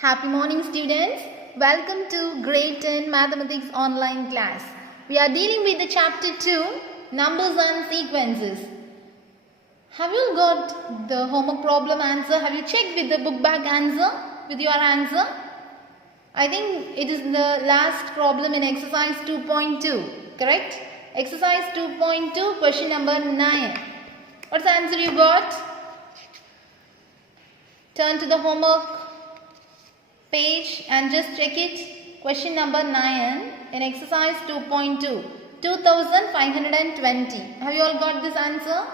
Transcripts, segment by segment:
Happy morning students. Welcome to grade 10 mathematics online class. We are dealing with the chapter 2 numbers and sequences. Have you got the homework problem answer? Have you checked with the book bag answer with your answer? I think it is the last problem in exercise 2.2, correct? Exercise 2.2 question number 9. What's the answer you got? Turn to the homework page and just check it. Question number 9 in exercise 2.2, 2520. Have you all got this answer?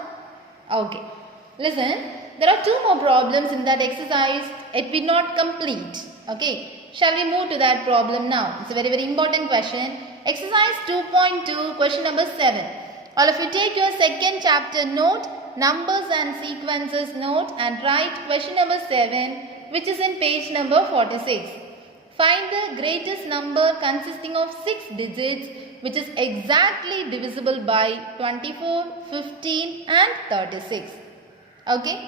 Okay. Listen, there are two more problems in that exercise. It will not complete. Okay. Shall we move to that problem now? It's a very important question. Exercise 2.2, question number 7. All of you take your second chapter note, numbers and sequences note, and write question number 7, which is in page number 46. Find the greatest number consisting of 6 digits which is exactly divisible by 24, 15 and 36. Okay?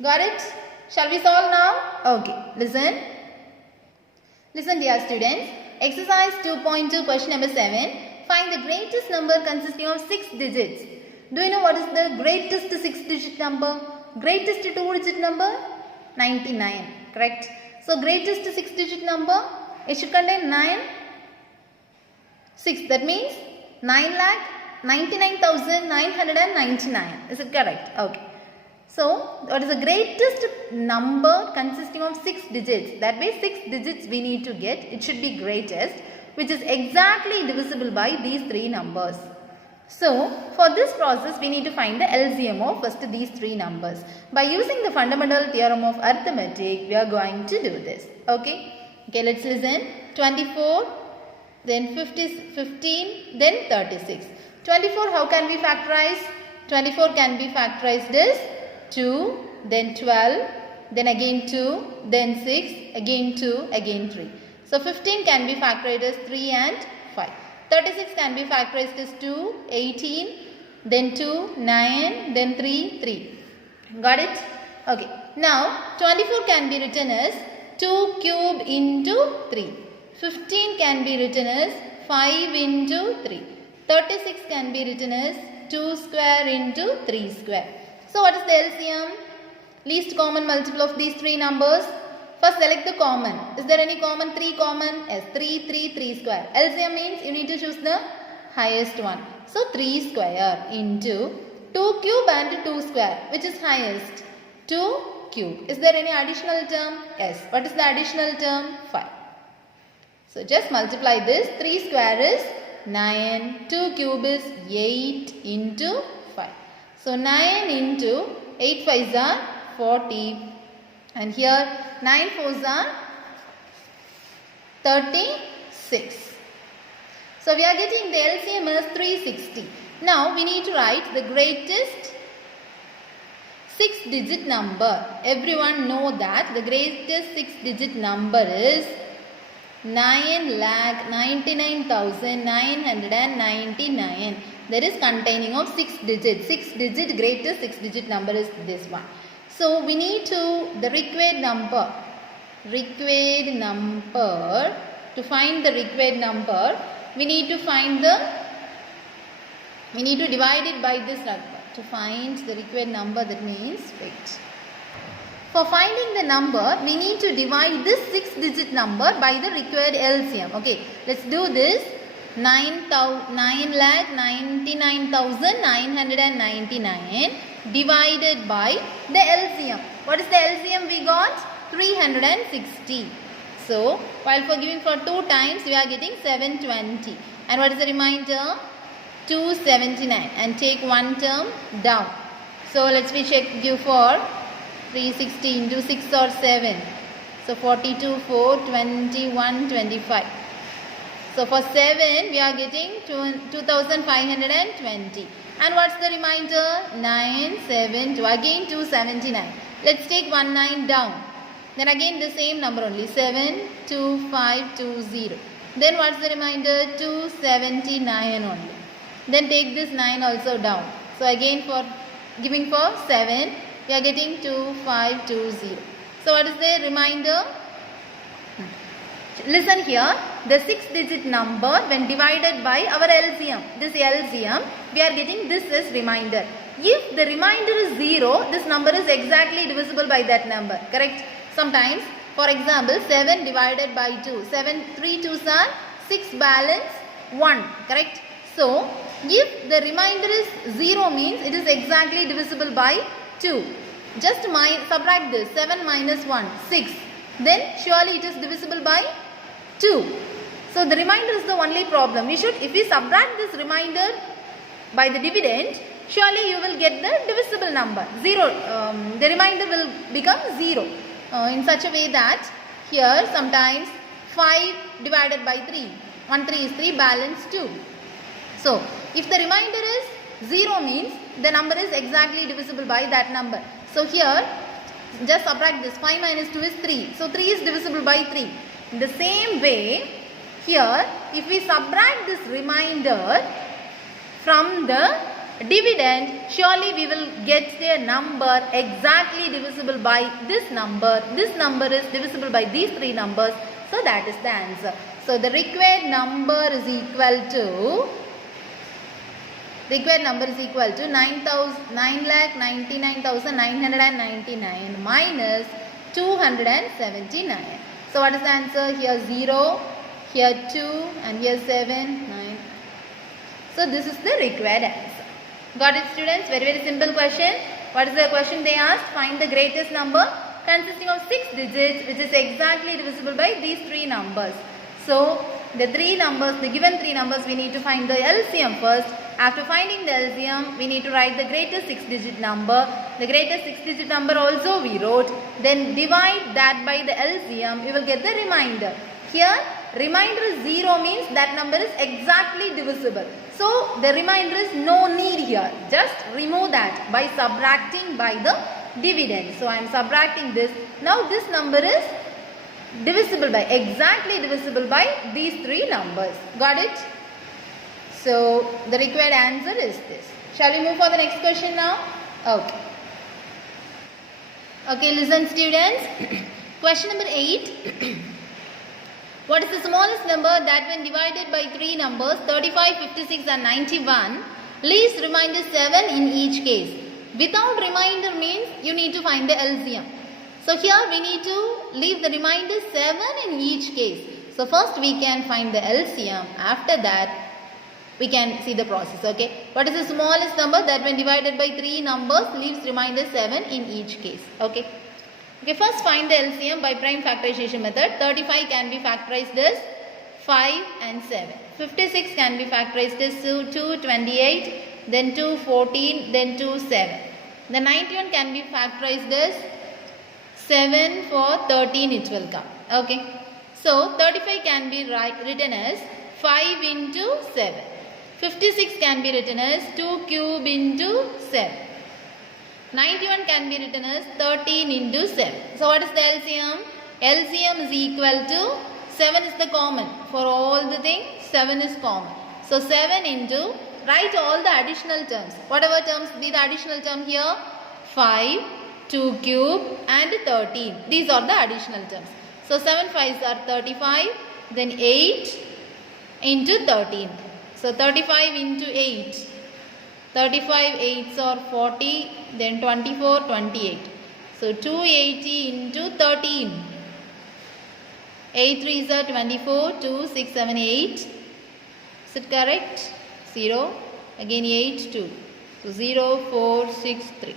Got it? Shall we solve now? Okay. Listen. Listen dear students. Exercise 2.2 question number 7. Find the greatest number consisting of 6 digits. Do you know what is the greatest 6-digit number? Greatest 2-digit number? 99. Correct? So, greatest 6-digit number, it should contain 9, 6. That means 9,99,999. Is it correct? Okay. So, what is the greatest number consisting of 6 digits? That means 6 digits we need to get. It should be greatest, which is exactly divisible by these 3 numbers. So, for this process, we need to find the LCM of first these 3 numbers. By using the fundamental theorem of arithmetic, we are going to do this. Okay? Okay, let's listen. 24, then 15, then 36. 24, how can we factorize? 24 can be factorized as 2, then 12, then again 2, then 6, again 2, again 3. So, 15 can be factorized as 3 and 5. 36 can be factorized as 2, 18, then 2, 9, then 3, 3. Got it? Okay. Now, 24 can be written as 2 cube into 3. 15 can be written as 5 into 3. 36 can be written as 2 square into 3 square. So, what is the LCM? Least common multiple of these 3 numbers. First select the common. Is there any common? 3 common? Yes, 3, 3, 3 square. LCM means you need to choose the highest one. So 3 square into 2 cube and 2 square. Which is highest? 2 cube. Is there any additional term? Yes. What is the additional term? 5. So just multiply this. 3 square is 9. 2 cube is 8 into 5. So 9 into 8 5s are 40. And here 9 4s are 36. So, we are getting the LCM as 360. Now, we need to write the greatest 6-digit number. Everyone know that the greatest 6-digit number is 9,99,999. That is containing of 6 digits. 6-digit greatest 6-digit number is this one. So, we need to, the required number, to find the required number, we need to find we need to divide it by this number. To find the required number, that means, wait. For finding the number, we need to divide this 6-digit number by the required LCM. Okay, let's do this. 9,99,999 divided by the LCM. What is the LCM we got? 360. So, while for giving for 2 times, we are getting 720. And what is the remainder? 279. And take one term down. So, let's give for 360 into 6 or 7. So, 42, 4, 21, 25. So, for 7, we are getting 2520. And what's the remainder? 9, 7, 2. Again 279. Let's take 1 9 down. Then again the same number only. 7, 2, 5, 2, 0. Then what's the remainder? 279 only. Then take this 9 also down. So again for giving for 7, we are getting 2520. So what is the remainder? Listen here, the 6-digit number when divided by our LCM, this LCM, we are getting this as remainder. If the remainder is 0, this number is exactly divisible by that number, correct? Sometimes, for example, 7 divided by 2, 3 2s are 6 balance 1, correct? So, if the remainder is 0 means it is exactly divisible by 2. Just subtract this, 7 minus 1, 6. Then surely it is divisible by 2. So the remainder is the only problem. If we subtract this remainder by the dividend, surely you will get the divisible number. 0. The remainder will become 0. In such a way that here sometimes 5 divided by 3. 1 3 is 3, balance 2. So if the remainder is 0 means the number is exactly divisible by that number. So here just subtract this, 5 minus 2 is 3. So 3 is divisible by 3. In the same way, here if we subtract this remainder from the dividend, surely we will get a number exactly divisible by this number. This number is divisible by these 3 numbers. So that is the answer. So the required number is equal to 9,99,999 minus 279. So what is the answer? Here 0, here 2 and here 7, 9. So this is the required answer. Got it, students? Very, very simple question. What is the question they asked? Find the greatest number consisting of 6 digits which is exactly divisible by these 3 numbers. So the given 3 numbers, we need to find the LCM first. After finding the LCM, we need to write the greatest 6-digit number. The greatest 6-digit number also we wrote. Then divide that by the LCM, we will get the remainder. Here, remainder is 0 means that number is exactly divisible. So, the remainder is no need here. Just remove that by subtracting by the dividend. So, I am subtracting this. Now, this number is exactly divisible by these 3 numbers. Got it? So, the required answer is this. Shall we move for the next question now? Okay. Okay, listen students. Question number 8. What is the smallest number that when divided by 3 numbers 35, 56 and 91 leaves remainder 7 in each case? Without remainder means you need to find the LCM. So here we need to leave the remainder 7 in each case. So first we can find the LCM. After that we can see the process. Okay. What is the smallest number that when divided by 3 numbers leaves remainder 7 in each case? Okay. Okay, first find the LCM by prime factorization method. 35 can be factorized as 5 and 7. 56 can be factorized as 2, 28, then 2, 14, then 2, 7. The 91 can be factorized as 7 for 13 it will come. Okay. So 35 can be written as 5 into 7. 56 can be written as 2 cube into 7. 91 can be written as 13 into 7. So what is the LCM? LCM is equal to 7 is the common. For all the things 7 is common. So 7 into, write all the additional terms. Whatever terms be the additional term here, 5, 2 cube and 13. These are the additional terms. So 7 5s are 35, then 8 into 13. So 35 into 8. 35 8s are 40, then 24, 28. So 280 into 13. 8 3s are 24, 2, 6, 7, 8. Is it correct? 0. Again 8, 2. So 0, 4, 6, 3.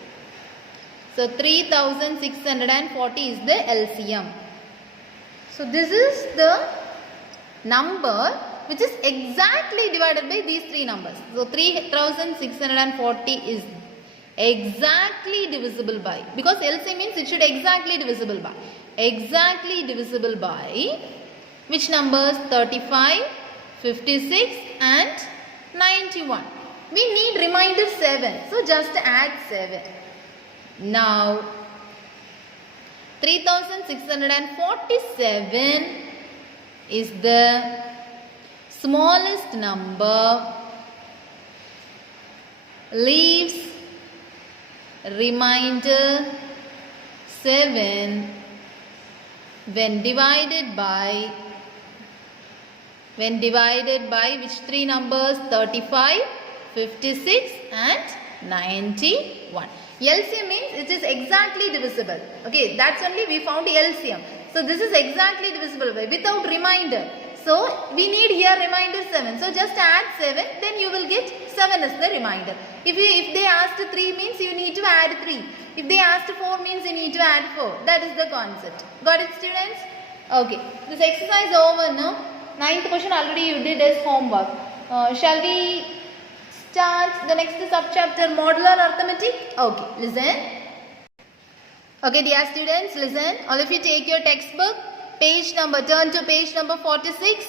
So 3640 is the LCM. So this is the number which is exactly divided by these 3 numbers. So 3640 is exactly divisible by, because LCM means it should exactly divisible by. Exactly divisible by which numbers? 35, 56 and 91. We need remainder 7. So just add 7. Now 3647 is the smallest number, leaves remainder 7 when divided by when divided by which three numbers? 35, 56 and 91. LCM means it is exactly divisible. Okay, that's only we found LCM. So this is exactly divisible by without remainder. So we need here remainder 7. So just add 7, then you will get 7 as the remainder. If they asked 3 means you need to add 3. If they asked 4 means you need to add 4. That is the concept. Got it, students? Okay. This exercise over now. 9th question already you did as homework. Shall we start the next subchapter, modular arithmetic? Okay, listen. Okay, dear students, listen. All of you take your textbook, turn to page number 46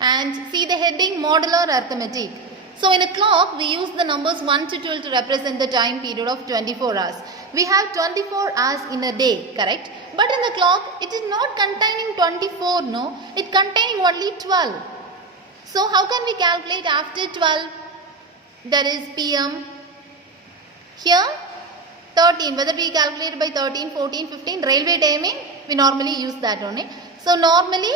and see the heading modular arithmetic. So in a clock, we use the numbers 1 to 12 to represent the time period of 24 hours. We have 24 hours in a day, correct? But in the clock, it is not containing 24, no. It containing only 12. So how can we calculate after 12? That is PM. Here 13. Whether we calculate by 13, 14, 15, railway timing, we normally use that only. So normally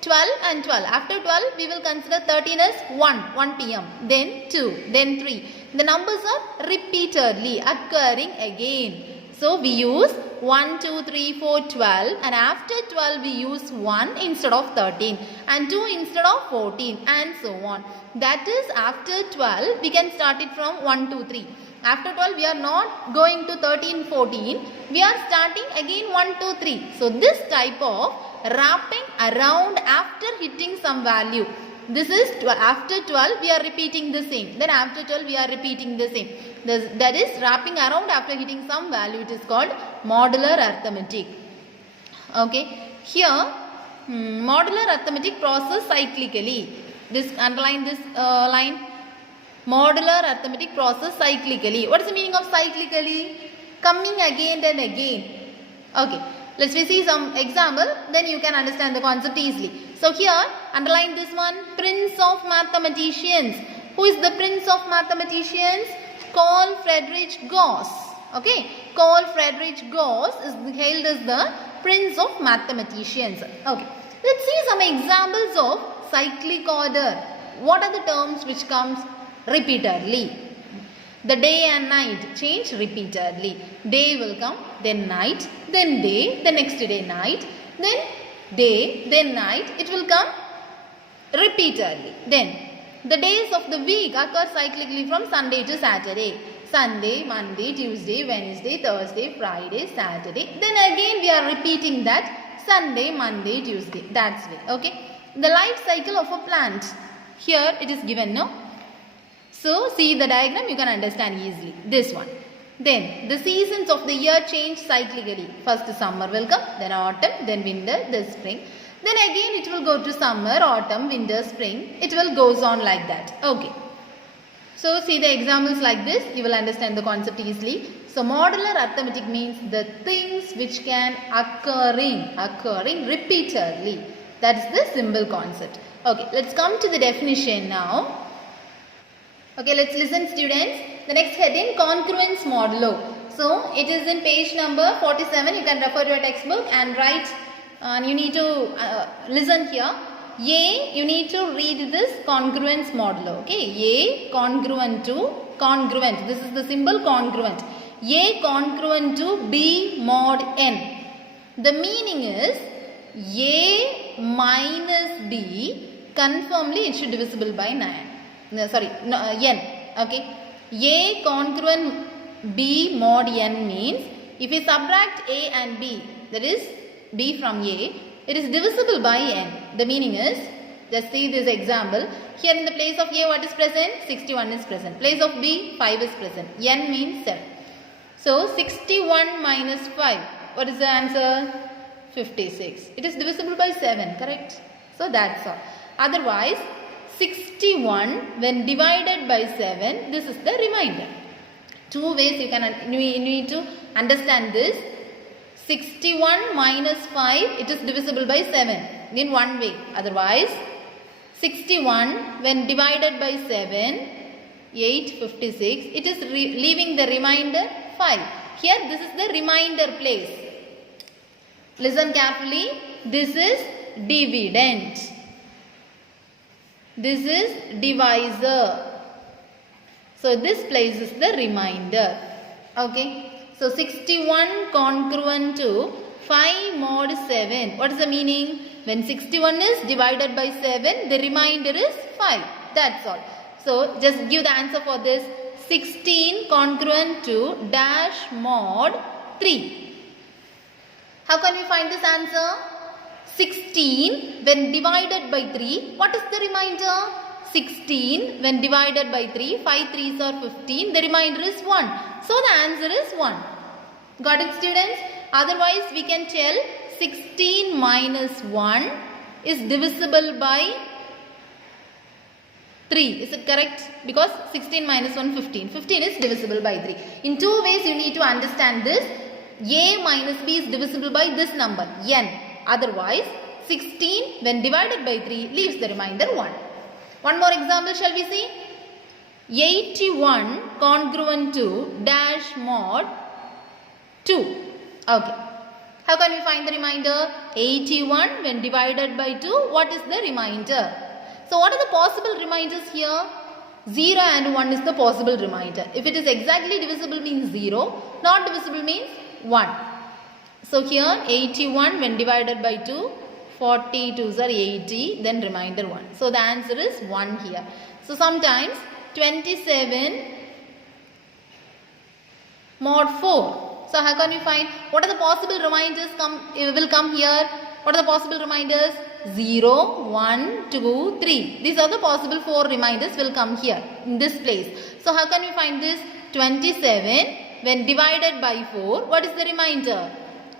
12 and 12. After 12, we will consider 13 as 1 PM. Then 2, then 3. The numbers are repeatedly occurring again. So we use 1, 2, 3, 4, 12 and after 12 we use 1 instead of 13 and 2 instead of 14 and so on. That is after 12 we can start it from 1, 2, 3. After 12 we are not going to 13, 14. We are starting again 1, 2, 3. So this type of wrapping around after hitting some value. This is after 12 we are repeating the same. Then after 12 we are repeating the same. That is wrapping around after hitting some value. It is called modular arithmetic. Okay. Here modular arithmetic process cyclically. Underline this line. Modular arithmetic process cyclically. What is the meaning of cyclically? Coming again and again. Okay. Let's see some example. Then you can understand the concept easily. So here, underline this one. Prince of mathematicians. Who is the prince of mathematicians? Carl Friedrich Gauss. Okay. Carl Friedrich Gauss is hailed as the prince of mathematicians. Okay. Let's see some examples of cyclic order. What are the terms which comes repeatedly? The day and night change repeatedly. Day will come, then night, then day, the next day night, then day, then night. It will come repeatedly. Then the days of the week occur cyclically from Sunday to Saturday. Sunday, Monday, Tuesday, Wednesday, Thursday, Friday, Saturday. Then again we are repeating that Sunday, Monday, Tuesday. That's it. Okay. The life cycle of a plant. Here it is given, no? So see the diagram, you can understand easily. This one. Then the seasons of the year change cyclically. First summer will come, then autumn, then winter, then spring. Then again it will go to summer, autumn, winter, spring. It will goes on like that. Okay. So see the examples like this, you will understand the concept easily. So modular arithmetic means the things which can occurring repeatedly. That is the simple concept. Okay, let's come to the definition now. Okay, let's listen students. The next heading, congruence modulo. So it is in page number 47. You can refer to your textbook and write. And you need to listen here. A, you need to read this congruence modulo. Okay, A congruent to congruent. This is the symbol congruent. A congruent to B mod N. The meaning is A minus B, confirmly it should divisible by 9. N. Okay. A congruent B mod N means if we subtract A and B, that is B from A, it is divisible by N. The meaning is, just see this example. Here in the place of A, what is present? 61 is present. Place of B, 5 is present. N means 7. So 61 minus 5. What is the answer? 56. It is divisible by 7, correct? So that's all. Otherwise, 61 when divided by 7, this is the remainder. Two ways you need to understand this. 61 minus 5, it is divisible by 7 in one way. Otherwise, 61 when divided by 7, 8, 56, it is leaving the remainder 5. Here this is the remainder place. Listen carefully. This is dividend. This is divisor. So this place is the remainder. Okay. So 61 congruent to 5 mod 7. What is the meaning? When 61 is divided by 7, the remainder is 5. That's all. So just give the answer for this. 16 congruent to dash mod 3. How can we find this answer? 16 when divided by 3, what is the remainder? 16 when divided by 3, 5 3s are 15, the remainder is 1. So the answer is 1. Got it, students? Otherwise we can tell 16 minus 1 is divisible by 3. Is it correct? Because 16 minus 1, 15. 15 is divisible by 3. In two ways you need to understand this. A minus B is divisible by this number, n. Otherwise, 16 when divided by 3 leaves the remainder 1. One more example shall we see? 81 congruent to dash mod 2. Okay. How can we find the remainder? 81 when divided by 2, what is the remainder? So what are the possible remainders here? 0 and 1 is the possible remainder. If it is exactly divisible means 0, not divisible means 1. So here 81 when divided by 2, 42s are 80, then remainder 1. So the answer is 1 here. So sometimes 27 mod 4. So how can we find? What are the possible remainders will come here? What are the possible remainders? 0, 1, 2, 3. These are the possible 4 remainders will come here in this place. So how can we find this? 27 when divided by 4, what is the remainder?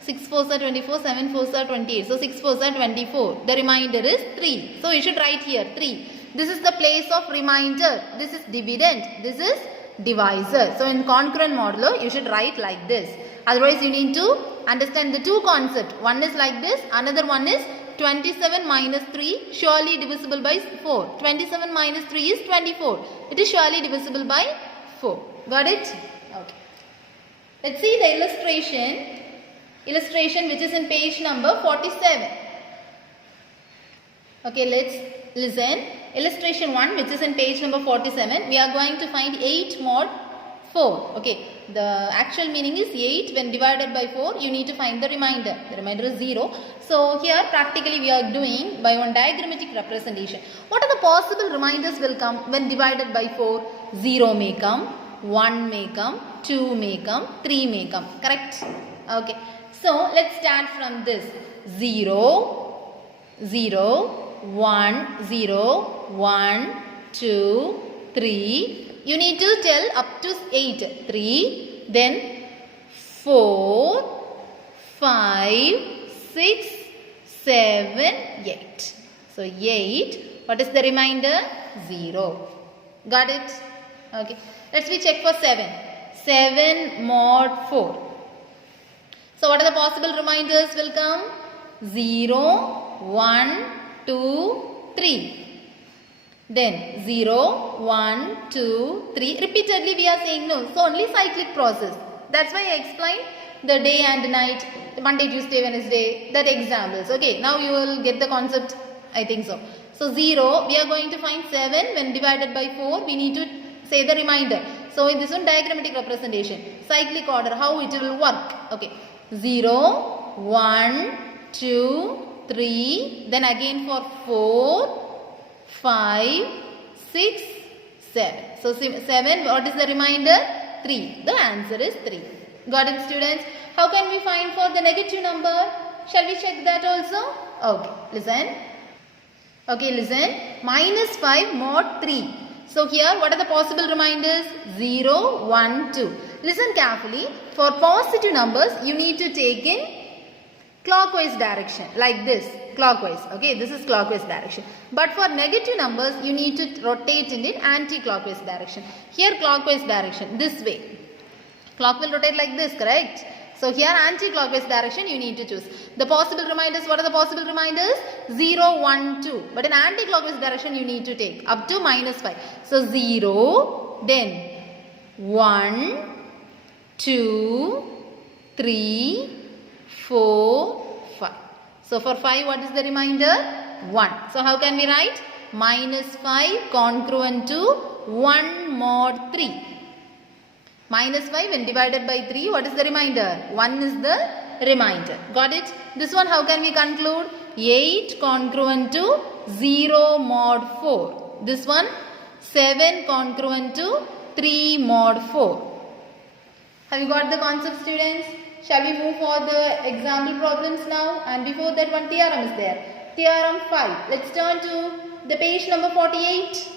6 4s are 24, 7 4s are 28. So 6 4s are 24. The remainder is 3. So you should write here 3. This is the place of remainder. This is dividend. This is divisor. So in concurrent modulo, you should write like this. Otherwise you need to understand the two concepts. One is like this. Another one is 27 minus 3 surely divisible by 4. 27 minus 3 is 24. It is surely divisible by 4. Got it? Okay. Let's see the illustration which is in page number 47. Okay, let's listen. Illustration 1 which is in page number 47. We are going to find 8 mod 4. Okay, the actual meaning is 8 when divided by 4 you need to find the remainder. The remainder is 0. So here practically we are doing by one diagrammatic representation. What are the possible remainders will come when divided by 4? 0 may come, 1 may come, 2 may come, 3 may come. Correct? Okay. So let's start from this. 0, 0, 1, 0, 1, 2, 3. You need to tell up to 8. 3, then 4, 5, 6, 7, 8. So 8. What is the remainder? 0. Got it? Okay. Let's check for 7. 7 mod 4. So what are the possible remainders will come? 0, 1, 2, 3. Then 0, 1, 2, 3. Repeatedly we are saying no. So only cyclic process. That's why I explained the day and night, Monday, Tuesday, Wednesday, that examples. Okay, now you will get the concept, I think so. So 0, we are going to find 7 when divided by 4, we need to say the remainder. So in this one diagrammatic representation, cyclic order, how it will work. Okay, 0, 1, 2, 3, then again for 4, 5, 6, 7. So 7, what is the remainder? 3. The answer is 3. Got it, students? How can we find for the negative number? Shall we check that also? Okay, listen. Okay, listen. Minus 5 mod 3. So here, what are the possible remainders? 0, 1, 2. Listen carefully. For positive numbers, you need to take in clockwise direction, like this, clockwise. Okay, this is clockwise direction. But for negative numbers, you need to rotate in anti-clockwise direction. Here, clockwise direction, this way. Clock will rotate like this, correct? So here, anti-clockwise direction, you need to choose. The possible reminders, what are the possible reminders? 0, 1, 2. But in anti-clockwise direction, you need to take up to minus 5. So 0, then 1, 2, 3, 4, 5. So for 5, what is the remainder? 1. So how can we write? minus 5 congruent to 1 mod 3. Minus 5 when divided by 3, what is the remainder? 1 is the remainder. Got it? This one how can we conclude? 8 congruent to 0 mod 4. This one 7 congruent to 3 mod 4. Have you got the concept, students? Shall we move for the example problems now? And before that, one theorem is there. Theorem 5. Let's turn to the page number 48.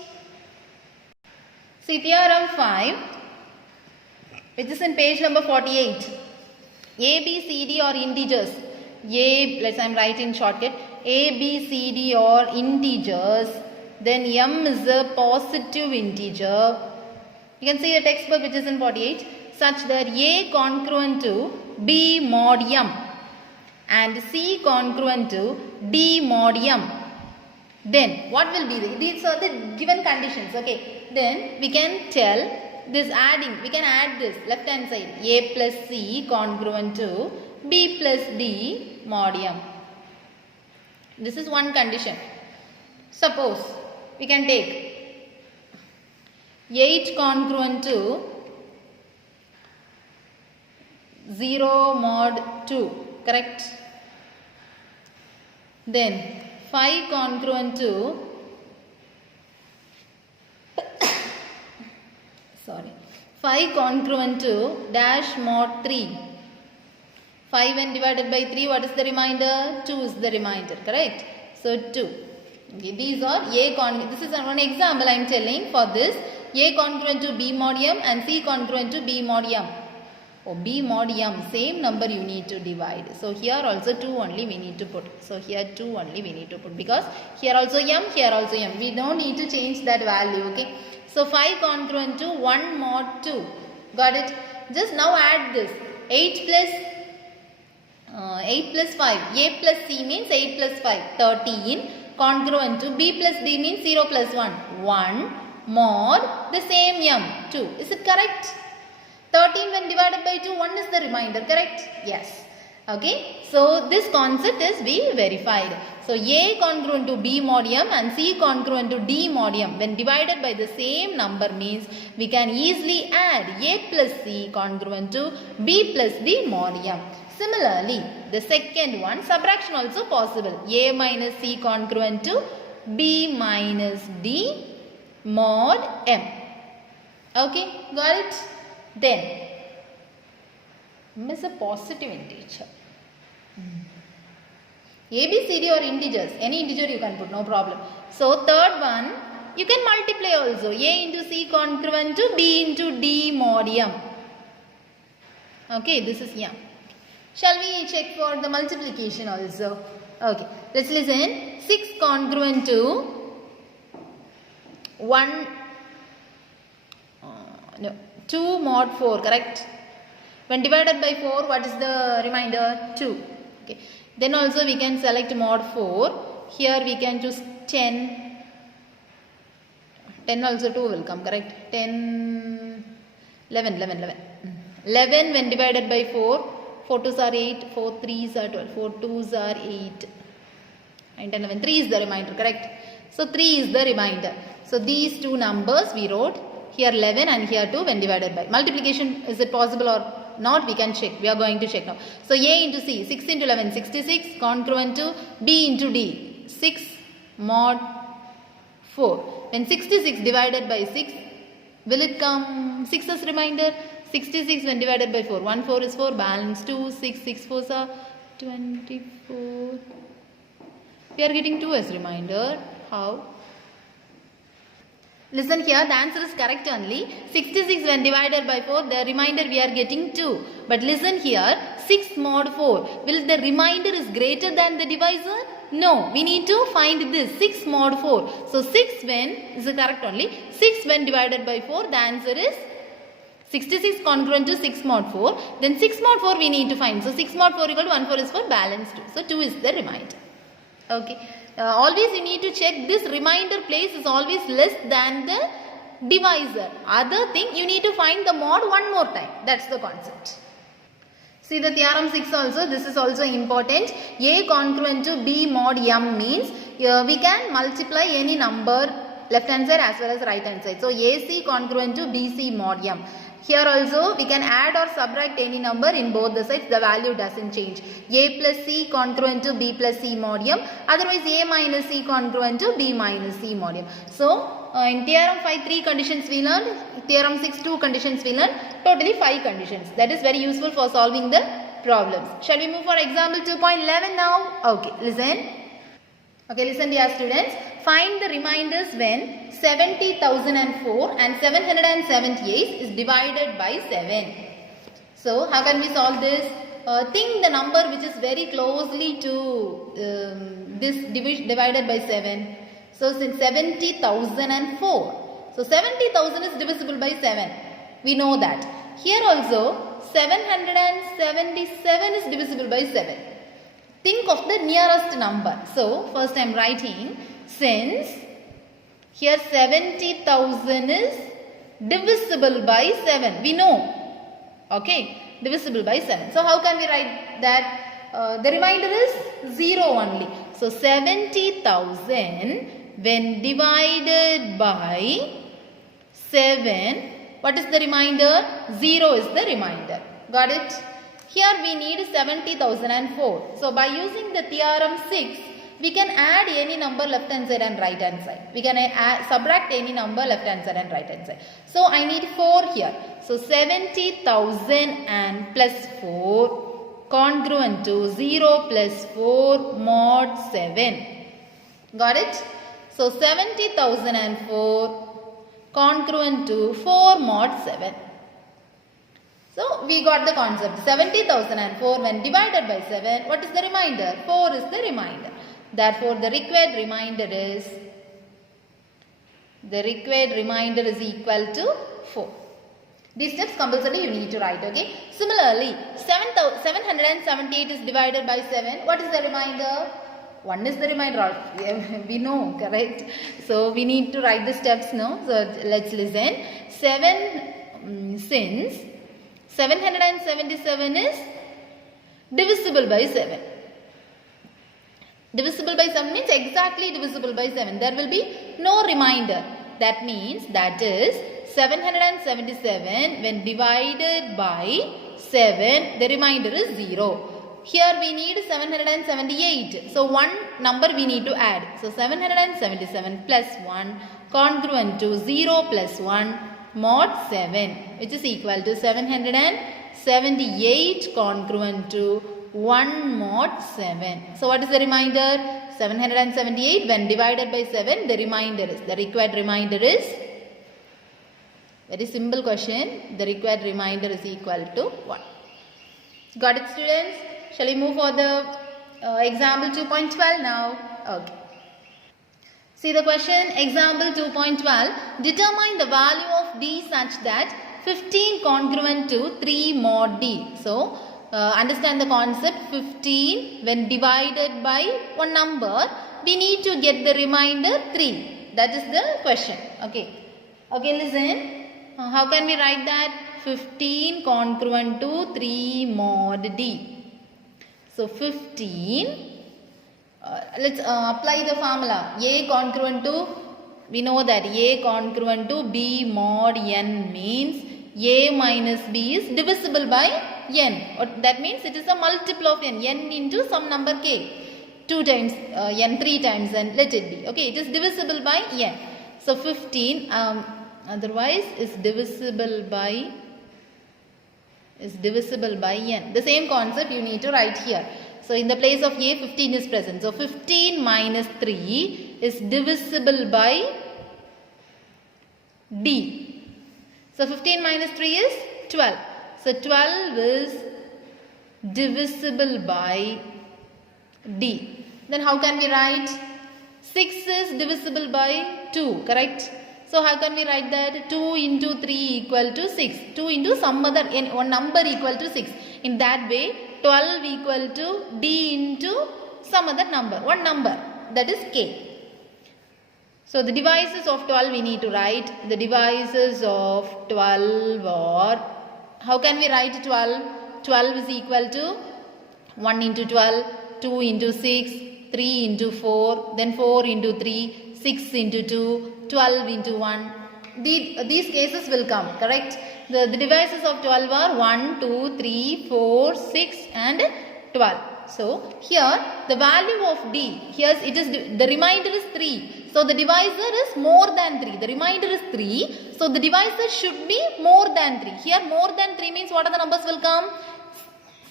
See theorem 5, which is in page number 48. A, B, C, D are integers. Let's I'm writing shortcut. A, B, C, D are integers. Then M is a positive integer. You can see a textbook which is in 48. Such that A congruent to B mod M and C congruent to D mod M. Then what will be these are the given conditions. Okay. Then we can tell this adding. We can add this left hand side. A plus C congruent to B plus D mod M. This is one condition. Suppose we can take 8 congruent to 0 mod 2, correct? Then 5 congruent to 5 congruent to dash mod 3. 5 when divided by 3, what is the remainder? 2 is the remainder, correct? So 2. Okay, these are A this is one example I am telling for this. A congruent to B mod M and C congruent to B mod M. Oh, B mod M, same number you need to divide. So here also 2 only we need to put. So here 2 only we need to put because here also M, here also M. We don't need to change that value, okay. So 5 congruent to 1 mod 2. Got it? Just now add this. 8 plus 5. A plus C means 8 plus 5. 13 congruent to B plus D means 0 plus 1. 1 mod the same M. 2. Is it correct? 13 when divided by 2, 1 is the remainder, correct? Yes. Okay. So this concept is we verified. So A congruent to B mod M and C congruent to D mod M when divided by the same number means we can easily add A plus C congruent to B plus D mod M. Similarly, the second one, subtraction also possible. A minus C congruent to B minus D mod M. Okay, got it? Then, M is a positive integer. A, B, C, D are integers. Any integer you can put, no problem. So, third one, you can multiply also. A into C congruent to B into D mod M. Okay, this is M. Shall we check for the multiplication also? Okay, let's listen. 6 congruent to 2 mod 4, correct? When divided by 4, what is the remainder? 2. Okay. Then also we can select mod 4. Here we can choose 10. 10 also 2 will come, correct? 10, 11. 11 when divided by 4. 4 2s are 8, 4 3s are 12, 4 2s are 8. 9, 10, 11. 3 is the remainder, correct? So 3 is the remainder. So these two numbers we wrote. Here 11 and here 2 when divided by. Multiplication, is it possible or not? We can check. We are going to check now. So A into C, 6 into 11, 66, congruent to B into D, 6 mod 4. When 66 divided by 6, will it come 6 as remainder? 66 when divided by 4. 1 4 is 4, balance 2, 6, 6 4s are 24. We are getting 2 as remainder. How? Listen here, the answer is correct only. 66 when divided by 4, the remainder we are getting 2. But listen here, 6 mod 4. Will the remainder is greater than the divisor? No, we need to find this 6 mod 4. So 6 when, is it correct only? 6 when divided by 4, the answer is 66 congruent to 6 mod 4. Then 6 mod 4 we need to find. So 6 mod 4 equal to 1 4 is 4, balance 2. So 2 is the remainder. Okay. Always you need to check this remainder place is always less than the divisor. Other thing, you need to find the mod one more time. That's the concept. See the theorem 6 also. This is also important. A congruent to B mod M means we can multiply any number left hand side as well as right hand side. So AC congruent to BC mod M. Here also we can add or subtract any number in both the sides. The value doesn't change. A plus C congruent to B plus C mod M. Otherwise A minus C congruent to B minus C mod M. So in theorem 5 3 conditions we learned. Theorem 6 2 conditions we learned. Totally 5 conditions. That is very useful for solving the problems. Shall we move for example 2.11 now? Okay, listen. Okay, listen dear students. Find the reminders when 70,004 and 778 is divided by 7. So, how can we solve this? Think the number which is very closely to this divided by 7. So, since 70,004. So, 70,000 is divisible by 7. We know that. Here also, 777 is divisible by 7. Think of the nearest number. So, first I am writing, since here 70,000 is divisible by 7. We know. Okay. Divisible by 7. So, how can we write that? The remainder is 0 only. So, 70,000 when divided by 7. What is the remainder? 0 is the remainder. Got it? Here we need 70,004. So, by using the theorem 6, we can add any number left hand side and right hand side. We can subtract any number left hand side and right hand side. So, I need 4 here. So, 70,000 and plus 4 congruent to 0 plus 4 mod 7. Got it? So, 70,004 congruent to 4 mod 7. So, we got the concept. 70,004 when divided by 7, what is the remainder? 4 is the remainder. Therefore, the required remainder is equal to 4. These steps compulsory you need to write, okay. Similarly, 778 is divided by 7. What is the remainder? 1 is the remainder. We know, correct? So, we need to write the steps now. So, let's listen. Since 777 is divisible by 7. Divisible by 7 means exactly divisible by 7. There will be no remainder. That means that is 777 when divided by 7, the remainder is 0. Here we need 778. So, one number we need to add. So, 777 plus 1 congruent to 0 plus 1 mod 7, which is equal to 778 congruent to 1 mod 7. So, what is the remainder? 778 when divided by 7, the required remainder is, very simple question, the required remainder is equal to 1. Got it, students? Shall we move for the example 2.12 now? Okay. See the question, example 2.12. Determine the value of D such that 15 congruent to 3 mod D. So, understand the concept. 15 when divided by one number, we need to get the remainder 3. That is the question. Okay. Okay, listen. How can we write that? 15 congruent to 3 mod D. So, 15. Let's apply the formula. A congruent to, we know that A congruent to B mod N means A minus B is divisible by N. That means it is a multiple of N. N into some number K. 2 times N, 3 times N, let it be. Okay, it is divisible by N. So, 15 otherwise is divisible by N. The same concept you need to write here. So, in the place of A, 15 is present. So, 15 minus 3 is divisible by D. So, 15 minus 3 is 12. So, 12 is divisible by D. Then, how can we write? 6 is divisible by 2, correct? So, how can we write that? 2 into 3 equal to 6. 2 into some other one number equal to 6. In that way, 12 equal to D into some other number. One number, that is K. So, the divisors of 12 we need to write. The divisors of 12 are, how can we write 12? 12 is equal to 1 into 12, 2 into 6, 3 into 4, then 4 into 3, 6 into 2, 12 into 1. These cases will come, correct? The devices of 12 are 1, 2, 3, 4, 6 and 12. So here the value of D, here it is the remainder is 3. So the divisor is more than 3. The remainder is 3. So the divisor should be more than 3. Here more than 3 means what are the numbers will come?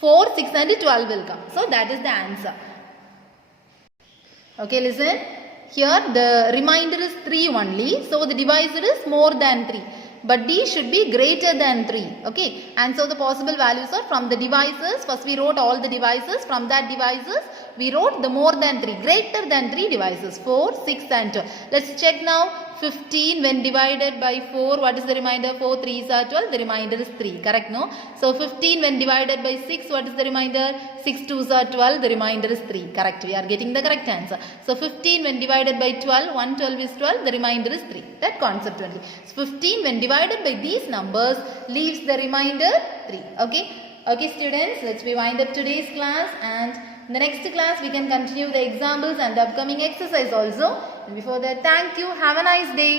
4, 6 and 12 will come. So that is the answer. Okay, listen. Here the remainder is 3 only. So the divisor is more than 3. But D should be greater than 3. Okay. And so the possible values are from the divisors. First we wrote all the divisors. From that divisors we wrote the more than 3. Greater than 3 divisors. 4, 6 and 12. Let's check now. 15 when divided by 4. What is the remainder? 4 3s are 12. The remainder is 3. Correct, no? So 15 when divided by 6. What is the remainder? 6 2s are 12. The remainder is 3. Correct. We are getting the correct answer. So 15 when divided by 12. 1 12 is 12. The remainder is 3. That concept only. So 15 when divided by these numbers leaves the remainder 3. Okay. Okay students, let's wind up today's class, and in the next class we can continue the examples and the upcoming exercise also. And before that, thank you. Have a nice day.